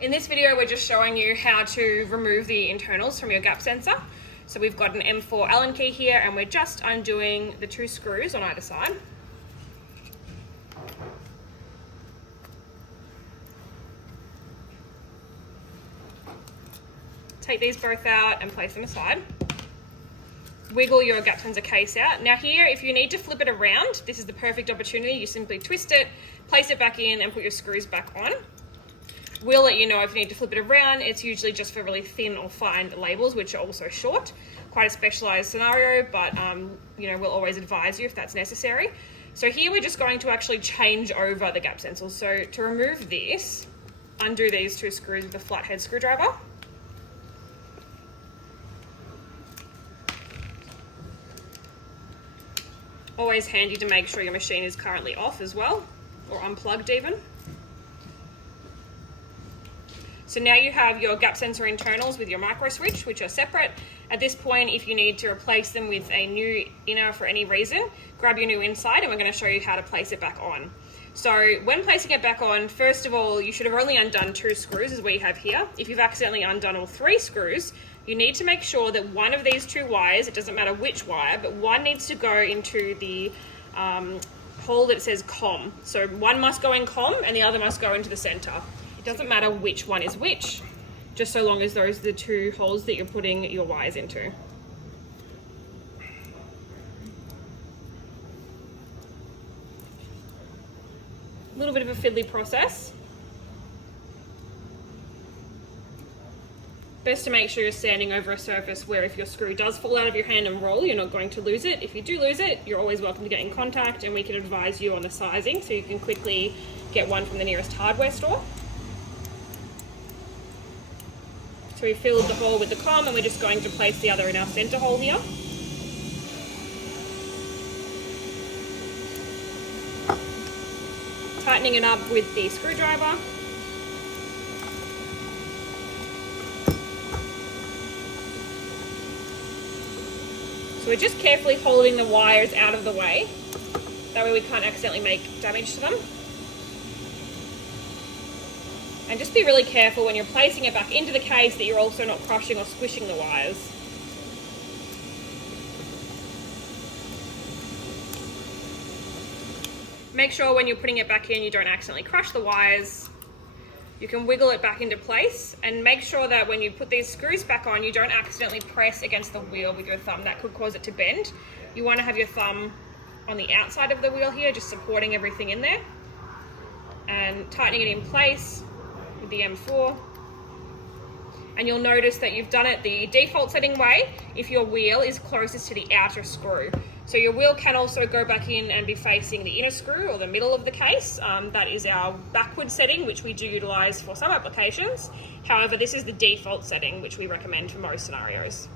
In this video, we're just showing you how to remove the internals from your gap sensor. So we've got an M4 Allen key here and we're just undoing the 2 screws on either side. Take these both out and place them aside. Wiggle your gap sensor case out. Now here, if you need to flip it around, this is the perfect opportunity. You simply twist it, place it back in and put your screws back on. We'll let you know if you need to flip it around. It's usually just for really thin or fine labels, which are also short. Quite a specialized scenario, but we'll always advise you if that's necessary. So here we're just going to actually change over the gap sensors. So to remove this, undo these 2 screws with a flathead screwdriver. Always handy to make sure your machine is currently off as well, or unplugged even. So now you have your gap sensor internals with your microswitch, which are separate. At this point, if you need to replace them with a new inner for any reason, grab your new inside and we're going to show you how to place it back on. So when placing it back on, first of all, you should have only undone 2 screws as we have here. If you've accidentally undone all 3 screws, you need to make sure that one of these 2 wires, it doesn't matter which wire, but one needs to go into the hole that says COM. So one must go in COM and the other must go into the center. It doesn't matter which one is which, just so long as those are the 2 holes that you're putting your wires into. A little bit of a fiddly process. Best to make sure you're standing over a surface where if your screw does fall out of your hand and roll, you're not going to lose it. If you do lose it, you're always welcome to get in contact and we can advise you on the sizing so you can quickly get one from the nearest hardware store. So we filled the hole with the COM and we're just going to place the other in our center hole here. Tightening it up with the screwdriver. So we're just carefully holding the wires out of the way. That way we can't accidentally make damage to them. And just be really careful when you're placing it back into the case that you're also not crushing or squishing the wires. Make sure when you're putting it back in you don't accidentally crush the wires. You can wiggle it back into place and make sure that when you put these screws back on, you don't accidentally press against the wheel with your thumb. That could cause it to bend. You want to have your thumb on the outside of the wheel here, just supporting everything in there and tightening it in place with the M4. And you'll notice that you've done it the default setting way if your wheel is closest to the outer screw. So your wheel can also go back in and be facing the inner screw or the middle of the case. That is our backward setting, which we do utilize for some applications. However, this is the default setting, which we recommend for most scenarios.